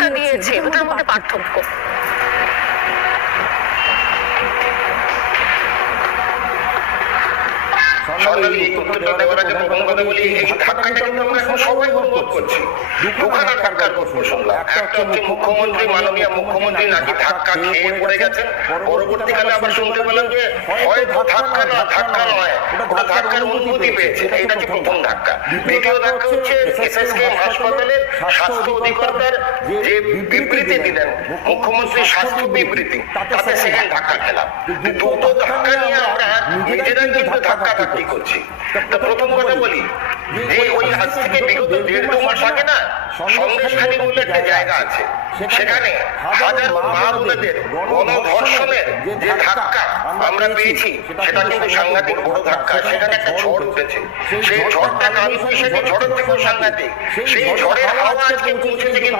ধাক্কা দিয়েছে, দুটোর মধ্যে পার্থক্য। স্বর্ণালী এই তথ্যটা দেওয়ার আগে প্রথম কথা বলি, এই ধাক্কাটা কিন্তু আমরা এখন সবাই অনুভব করছি। দুখানা ধাক্কার প্রশ্ন শুনলাম। একটা হচ্ছে মুখ্যমন্ত্রী, মাননীয় মুখ্যমন্ত্রী নাকি ধাক্কা খেয়ে পড়ে গেছেন। পরবর্তীকালে আবার শুনতে পেলাম যে হয়তো ধাক্কা নয়, ওটা ধাক্কার অনুভূতি পেয়েছে। এটা হচ্ছে প্রথম ধাক্কা। দ্বিতীয় ধাক্কা হচ্ছে এসএসকেএম হাসপাতালের স্বাস্থ্য অধিকর্তার যে বিবৃতি দিলেন মুখ্যমন্ত্রী, স্বাস্থ্য বিবৃতি, তাতে সেকেন্ড ধাক্কা খেলাম। দুটো ধাক্কা নিয়ে আমরা নিজেরা কিন্তু ধাক্কাধাক্কি করছি। তো প্রথম কথা বলি যে ওই আজ থেকে বিগত 1.5 মাস আগে না সন্দেশখালী বলে একটা জায়গা আছে, সেখানে হাজারো মা বোনেদের গণধর্ষণের যে ধাক্কা আমরা পেয়েছি সেটা কিন্তু সাংঘাতিক বড় ধাক্কা। সেখানে একটা ঝড় উঠেছে, সেই ঝড়টা কালবৈশাখী ঝড়ের থেকেও সাংঘাতিক। সেই ঝড়ের হাওয়া আজকে পৌঁছেছে কিন্তু